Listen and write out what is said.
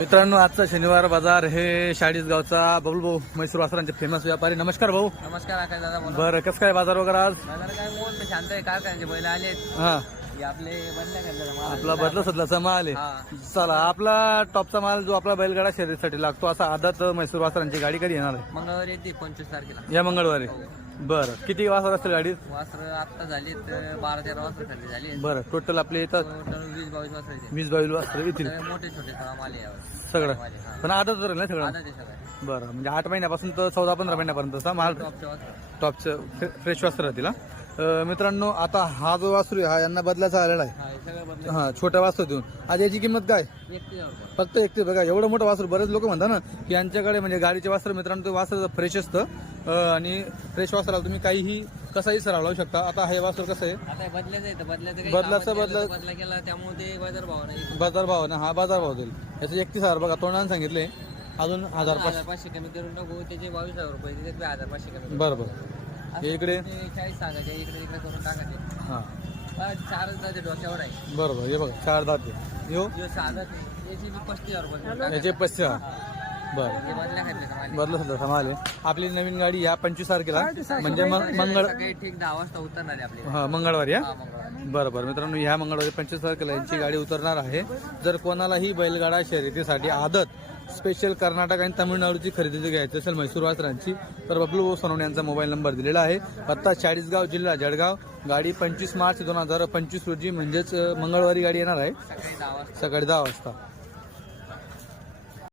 मित्रांनो, आजचा शनिवार बाजार हे शाळीसगावचा बबलू भाऊ म्हैसूर वासरांचे फेमस व्यापारी. नमस्कार भाऊ. नमस्कार आकाश दादा. बोला. बरं, कसं काय बाजार वगैरे आज? बाजार काय मोल शांत आहे. काय काय बैल आलेत. हा, हे आपले बदल्या करतात. आपला बदला सदलाचा माल आहे. हा. चला, आपला टॉपचा माल जो आपला बैलगाडा शर्यतीसाठी लागतो असा आदत म्हैसूर वासरांची गाडी कधी येणार आहे? मंगळवारी येते 25 तारखेला. या मंगळवारी. बरं, किती वासर असतील गाडीत? वासर आता झालीत 12-13 वासर खरेदी झाली. बरं, टोटल आपले येतात टोटल 20-22 वासर येते. 20-22 वासर येतील सगळे मोठे छोटे सगळं माल आहे यावर. सगळं. माल आहे, हा. पण आदत राहील ना सगळं? आधा ते सगळं बरं, म्हणजे 8 महिन्यापासून तर 14-15 महिन्यापर्यंतचा माल टॉपचे वासर. टॉपचं फ्रेश वासर राहतील. मित्रांनो, आता हा जो वासरू आहे हा यांना बदलाचा आलेला आहे. हा, हे सगळं बदले. हा, छोट्या वासरू देऊन आज याची किंमत काय? 31,000 रुपये. फक्त एकटे. बघा, एवढं मोठं वासरू. बरेच लोक म्हणतात ना की यांच्याकडे म्हणजे गाडीचे वासर. मित्रांनो, ते वासर फ्रेश असतं आणि फ्रेश वासराला तुम्ही काहीही कसाही सराव लावू शकता. आता हे वासर कसं आहे? आता हे बदल्याचं आहे. तर बदल्याचं काही बदलाचं कामात बदला- केलं तर बदला केला त्यामुळे ते बाजार भाव नाही. बाजार भाव ना, हा बाजार भाव देईल. याचे 31,000 बघा तोंडाने सांगितले. अजून 1,500. 1,500 कमी करून टाकू. त्याचे 22,000 रुपये तिथे 1,500 कमी. बरं. हे इकडे 40 सांगायचे. इकडे करून टाकायचे. हा, 4 जाते डोक्यावर आहे. बरोबर. हे बघा 4 दात आहे. यो जो साधा याची मी 35,000 रुपये. याचे 35. बरं, हे बदल्या खायचे का मला? बदला सुद्धा समाल आहे. आपली नवीन गाडी या 25 तारखेला म्हणजे मंगळ सकाळी ठीक 10 वाजता उतरणार आहे आपली. हा, मंगळवारी. हा, हा, मंगळवारी. बरं बरं. मित्रांनो, ह्या मंगळवारी 25 तारखेला यांची गाडी उतरणार आहे. जर कोणालाही बैलगाडा शर्यतीसाठी आदत स्पेशल कर्नाटक आणि तामिळनाडूची खरेदी घ्यायची असेल म्हैसूर वासरांची तर बबलू सोनवणे यांचा मोबाईल नंबर दिलेला आहे. पत्ता चाळीसगाव, जिल्हा जळगाव. गाडी 25 मार्च 2025 रोजी म्हणजेच मंगळवारी गाडी येणार आहे सकाळी 10 वाजता. सकाळी 10 वाजता.